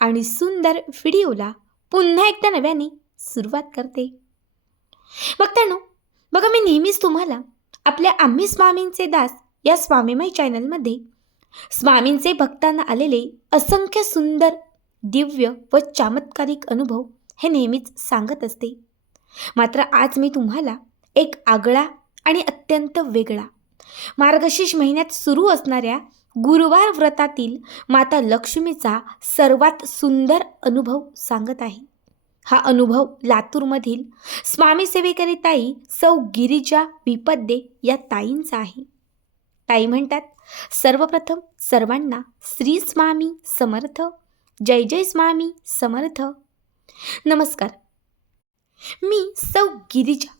आणि सुंदर व्हिडिओला पुन्हा एकदा नव्याने सुरुवात करते. बघतानो बघा मी नेहमीच तुम्हाला आपल्या आम्ही स्वामींचे दास या स्वामीमय चॅनलमध्ये स्वामींचे भक्तांना आलेले असंख्य सुंदर दिव्य व चमत्कारिक अनुभव हे नेहमीच सांगत असते. मात्र आज मी तुम्हाला एक आगळा आणि अत्यंत वेगळा मार्गशीर्ष महिन्यात सुरू असणाऱ्या गुरुवार व्रतातील माता लक्ष्मीचा सर्वात सुंदर अनुभव सांगत आहे. हा अनुभव लातूरमधील स्वामी सेवेकरी ताई सौ गिरिजा विपद्दे या ताईंचा आहे. ताई म्हणतात सर्वप्रथम सर्वांना श्री स्वामी समर्थ जय जय स्वामी समर्थ. नमस्कार. मी सौ गिरिजा.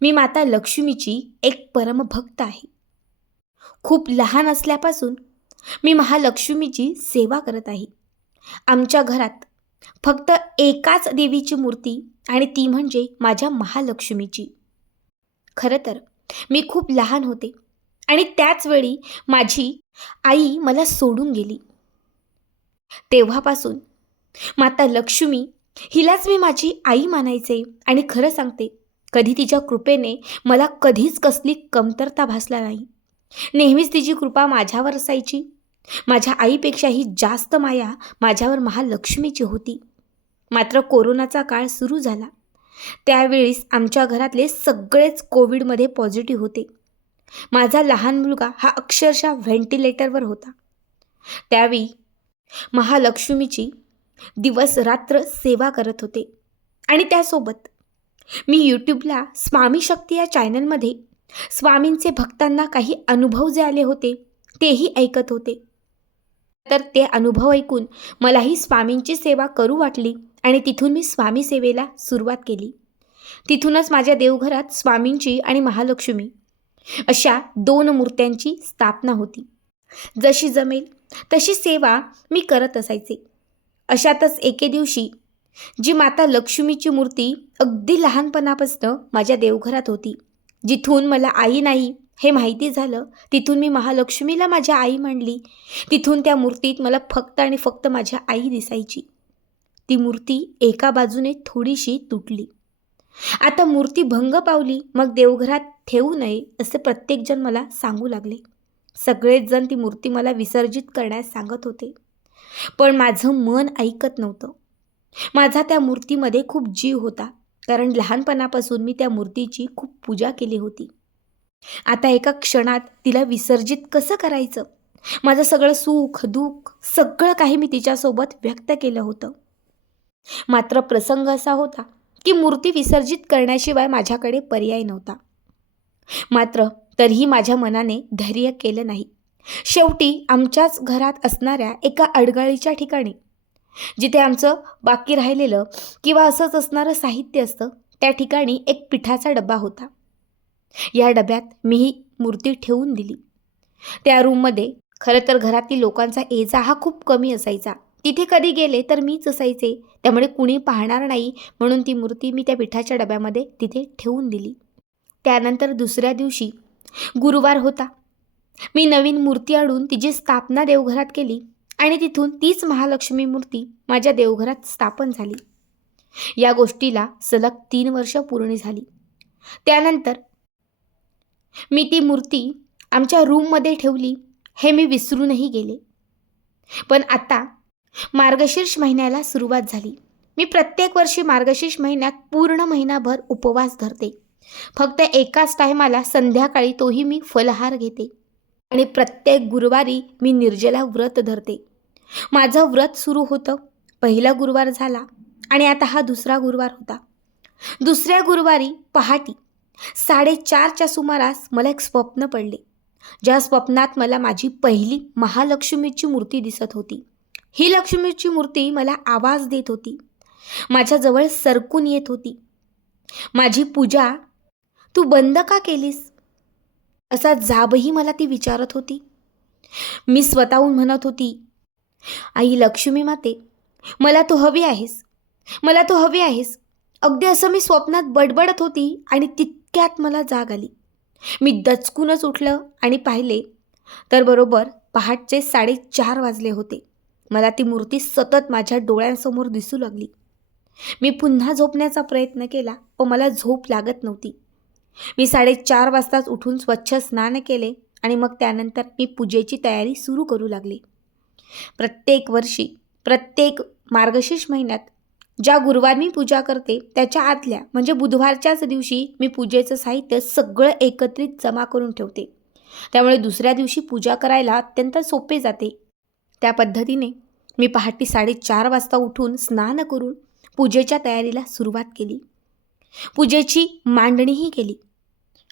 मी माता लक्ष्मीची एक परमभक्त आहे. खूप लहान असल्यापासून मी महालक्ष्मीची सेवा करत आहे. आमच्या घरात फक्त एकाच देवीची मूर्ती आणि ती म्हणजे माझ्या महालक्ष्मीची. खरं तर मी खूप लहान होते आणि त्याच वेळी माझी आई मला सोडून गेली. तेव्हापासून माता लक्ष्मी हिलाच मी माझी आई मानायचे आणि खरं सांगते कधी तिच्या कृपेने मला कधीच कसली कमतरता भासला नाही. नेहमीच तिची कृपा माझ्यावर असायची. माझ्या आईपेक्षाही जास्त माया माझ्यावर महालक्ष्मीची होती. मात्र कोरोनाचा काळ सुरू झाला. त्यावेळीस आमच्या घरातले सगळेच कोविडमध्ये पॉझिटिव्ह होते. माझा लहान मुलगा हा अक्षरशः व्हेंटिलेटरवर होता. त्यावेळी महालक्ष्मीची दिवस रात्र सेवा करत होते. आणि त्यासोबत मी यूट्यूबला स्वामी शक्ती या चॅनलमध्ये स्वामींचे भक्तांना काही अनुभव जे आले होते तेही ऐकत होते. तर ते अनुभव ऐकून मलाही स्वामींची सेवा करू वाटली आणि तिथून मी स्वामी सेवेला सुरुवात केली. तिथूनच माझ्या देवघरात स्वामींची आणि महालक्ष्मी अशा दोन मूर्त्यांची स्थापना होती. जशी जमेल तशी सेवा मी करत असायचे. अशातच एके दिवशी जी माता लक्ष्मीची मूर्ती अगदी लहानपणापासून माझ्या देवघरात होती जिथून मला आई नाही हे माहिती झालं तिथून मी महालक्ष्मीला माझ्या आई म्हणली तिथून त्या मूर्तीत मला फक्त आणि फक्त माझ्या आई दिसायची. ती मूर्ती एका बाजूने थोडीशी तुटली. आता मूर्ती भंग पावली मग देवघरात ठेवू नये असे प्रत्येकजण मला सांगू लागले. सगळेच जण ती मूर्ती मला विसर्जित करण्यास सांगत होते. पण माझं मन ऐकत नव्हतं. माझा त्या मूर्तीमध्ये खूप जीव होता. कारण लहानपणापासून मी त्या मूर्तीची खूप पूजा केली होती. आता एका क्षणात तिला विसर्जित कसं करायचं? माझं सगळं सुख दुःख सगळं काही मी तिच्यासोबत व्यक्त केलं होतं. मात्र प्रसंग असा होता की मूर्ती विसर्जित करण्याशिवाय माझ्याकडे पर्याय नव्हता. मात्र तरीही माझ्या मनाने धैर्य केलं नाही. शेवटी आमच्याच घरात असणाऱ्या एका अडगळीच्या ठिकाणी जिथे आमचं बाकी राहिलेलं किंवा असंच असणारं साहित्य असतं त्या ठिकाणी एक पिठाचा डबा होता. या डब्यात मी ही मूर्ती ठेवून दिली. त्या रूममध्ये खरं तर घरातील लोकांचा एजा हा खूप कमी असायचा. तिथे कधी गेले तर मीच असायचे. त्यामुळे कुणी पाहणार नाही म्हणून ती मूर्ती मी त्या पिठाच्या डब्यामध्ये तिथे ठेवून दिली. त्यानंतर दुसऱ्या दिवशी गुरुवार होता. मी नवीन मूर्ती आणून तिची स्थापना देवघरात केली. आणि तिथून तीच महालक्ष्मी मूर्ती माझ्या देवघरात स्थापन झाली. या गोष्टीला सलग तीन वर्ष पूर्ण झाली. त्यानंतर मी ती मूर्ती आमच्या रूममध्ये ठेवली हे मी विसरूनही गेले. पण आता मार्गशीर्ष महिन्याला सुरुवात झाली. मी प्रत्येक वर्षी मार्गशीर्ष महिन्यात पूर्ण महिनाभर उपवास धरते. फक्त एकाच टायमाला संध्याकाळी तोही मी फलहार घेते. आणि प्रत्येक गुरुवारी मी निर्जला व्रत धरते. माझं व्रत सुरू होतं. पहिला गुरुवार झाला आणि आता हा दुसरा गुरुवार होता. दुसऱ्या गुरुवारी पहाटी साडेचारच्या सुमारास मला एक स्वप्न पडले. ज्या स्वप्नात मला माझी पहिली महालक्ष्मीची मूर्ती दिसत होती. ही लक्ष्मीची मूर्ती मला आवाज देत होती. माझ्याजवळ सरकून येत होती. माझी पूजा तू बंद का केलीस? असा जाबही मला ती विचारत होती. मी स्वतःहून म्हणत होती आई लक्ष्मी माते मला तू हवी आहेस. मला तू हवी आहेस. अगदी असं मी स्वप्नात बडबडत होती आणि तितक्यात मला जाग आली. मी दचकूनच उठलं आणि पाहिले तर बरोबर पहाटचे साडेचार वाजले होते. मला ती मूर्ती सतत माझ्या डोळ्यांसमोर दिसू लागली. मी पुन्हा झोपण्याचा प्रयत्न केला पण मला झोप लागत नव्हती. मी साडेचार वाजताच उठून स्वच्छ स्नान केले आणि मग त्यानंतर मी पूजेची तयारी सुरू करू लागली. प्रत्येक वर्षी प्रत्येक मार्गशीर्ष महिन्यात ज्या गुरुवार मी पूजा करते त्याच्या आतल्या म्हणजे बुधवारच्याच दिवशी मी पूजेचं साहित्य सगळं एकत्रित जमा करून ठेवते. त्यामुळे दुसऱ्या दिवशी पूजा करायला अत्यंत सोपे जाते. त्या पद्धतीने मी पहाटे साडेचार वाजता उठून स्नान करून पूजेच्या तयारीला सुरुवात केली. पूजेची मांडणीही केली.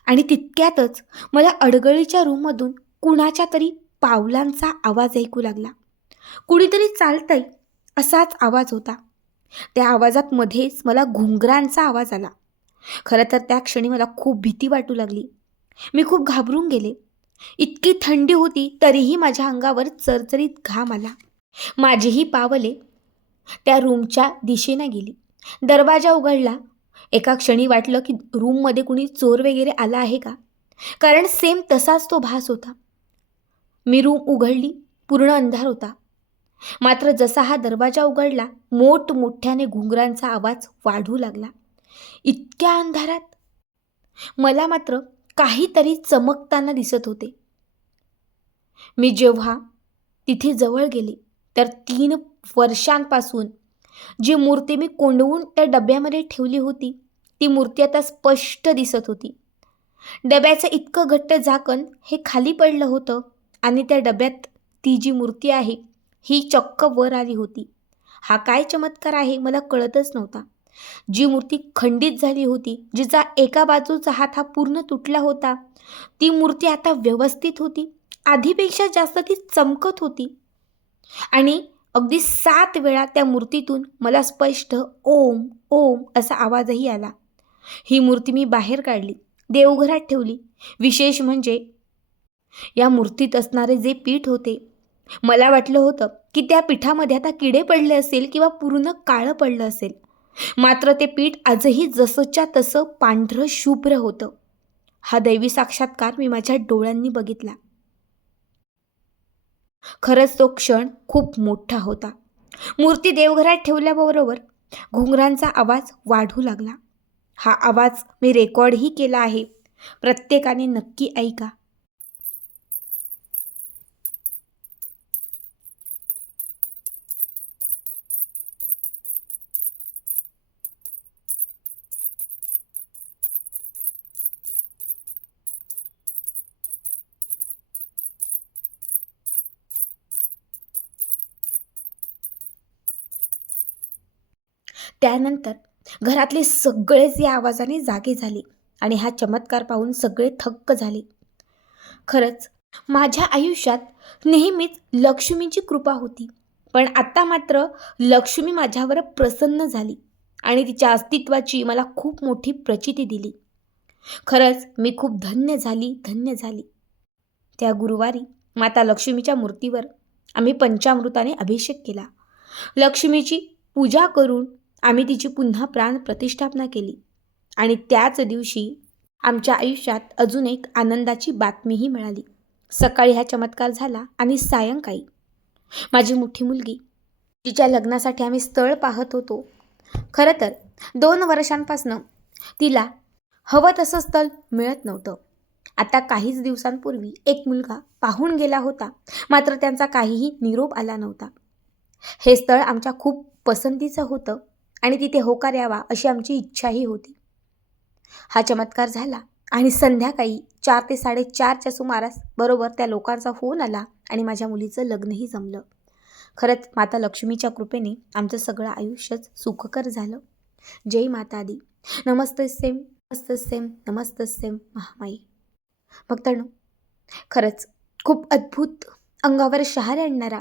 आणि तितक्यातच मला अडगळीच्या रूममधून कुणाच्या तरी पावलांचा आवाज ऐकू लागला. कुणीतरी चालतंय असाच आवाज होता. त्या आवाजात मध्येच मला घुंगरांचा आवाज आला. खरं तर त्या क्षणी मला खूप भीती वाटू लागली. मी खूप घाबरून गेले. इतकी थंडी होती तरीही माझ्या अंगावर चरचरीत घाम आला. माझीही पावले त्या रूमच्या दिशेनं गेली. दरवाजा उघडला. एका क्षणी वाटलं की रूममध्ये कुणी चोर वगैरे आला आहे का? कारण सेम तसाच तो भास होता. मी रूम उघडली. पूर्ण अंधार होता. मात्र जसा हा दरवाजा उघडला मोठमोठ्याने घुंगरांचा आवाज वाढू लागला. इतक्या अंधारात? मला मात्र काहीतरी चमकताना दिसत होते. मी जेव्हा तिथे जवळ गेले तर तीन वर्षांपासून जी मूर्ती मी कोंडवून त्या डब्यामध्ये ठेवली होती ती मूर्ती आता स्पष्ट दिसत होती. डब्याचं इतकं घट्ट झाकण हे खाली पडलं होतं आणि त्या डब्यात ती जी मूर्ती आहे ही चक्क वर आली होती. हा काय चमत्कार आहे मला कळतच नव्हता. जी मूर्ती खंडित झाली होती जिचा एका बाजूचा हात हा पूर्ण तुटला होता ती मूर्ती आता व्यवस्थित होती आधीपेक्षा जास्त ती चमकत होती. आणि अगदी सात वेळा त्या मूर्तीतून मला स्पष्ट ओम ओम असा आवाजही आला. ही मूर्ती मी बाहेर काढली देवघरात ठेवली. विशेष म्हणजे या मूर्तीत असणारे जे पीठ होते मला वाटलं होतं की त्या पिठामध्ये आता किडे पडले असेल किंवा पूर्ण काळं पडलं असेल. मात्र ते पीठ आजही जसंच्या तसं पांढरं शुभ्र होतं. हा दैवी साक्षात्कार मी माझ्या डोळ्यांनी बघितला. खरंच तो क्षण खूप मोठा होता. मूर्ती देवघरात ठेवल्याबरोबर घुंगरांचा आवाज वाढू लागला. हा आवाज मी रेकॉर्डही केला आहे. प्रत्येकाने नक्की ऐका. त्यानंतर घरातले सगळेच या आवाजाने जागे झाले आणि हा चमत्कार पाहून सगळे थक्क झाले. खरंच माझ्या आयुष्यात नेहमीच लक्ष्मीची कृपा होती पण आत्ता मात्र लक्ष्मी माझ्यावर प्रसन्न झाली आणि तिच्या अस्तित्वाची मला खूप मोठी प्रचिती दिली. खरंच मी खूप धन्य झाली धन्य झाली. त्या गुरुवारी माता लक्ष्मीच्या मूर्तीवर आम्ही पंचामृताने अभिषेक केला. लक्ष्मीची पूजा करून आम्ही तिची पुन्हा प्राण प्रतिष्ठापना केली. आणि त्याच दिवशी आमच्या आयुष्यात अजून एक आनंदाची बातमीही मिळाली. सकाळी हा चमत्कार झाला आणि सायंकाळी माझी मोठी मुलगी तिच्या लग्नासाठी आम्ही स्थळ पाहत होतो. खरं तर दोन वर्षांपासनं तिला हवं तसं स्थळ मिळत नव्हतं. आता काहीच दिवसांपूर्वी एक मुलगा पाहून गेला होता मात्र त्यांचा काहीही निरोप आला नव्हता. हे स्थळ आमच्या खूप पसंतीचं होतं. आणि तिथे होकार यावा अशी आमची इच्छाही होती. हा चमत्कार झाला आणि संध्याकाळी चार ते साडेचारच्या सुमारास बरोबर त्या लोकांचा फोन आला आणि माझ्या मुलीचं लग्नही जमलं. खरंच माता लक्ष्मीच्या कृपेने आमचं सगळं आयुष्यच सुखकर झालं. जय माता दी. नमस्ते सेम नमस्त सेम नमस्त सेम महामाई. भक्तांनो खरंच खूप अद्भुत अंगावर शहारे आणणारा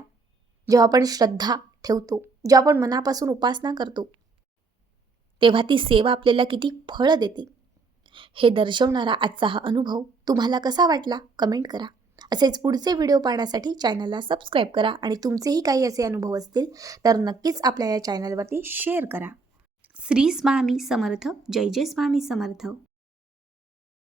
जेव्हा आपण श्रद्धा ठेवतो जेव्हा आपण मनापासून उपासना करतो तेव्हा ती सेवा आपल्याला किती फळं देते. हे दर्शवणारा आजचा हा अनुभव तुम्हाला कसा वाटला? कमेंट करा. असेच पुढचे व्हिडिओ पाहण्यासाठी चॅनलला सबस्क्राईब करा आणि तुमचेही काही असे अनुभव असतील तर नक्कीच आपल्या या चॅनलवरती शेअर करा. श्री स्वामी समर्थ. जय जय स्वामी समर्थ.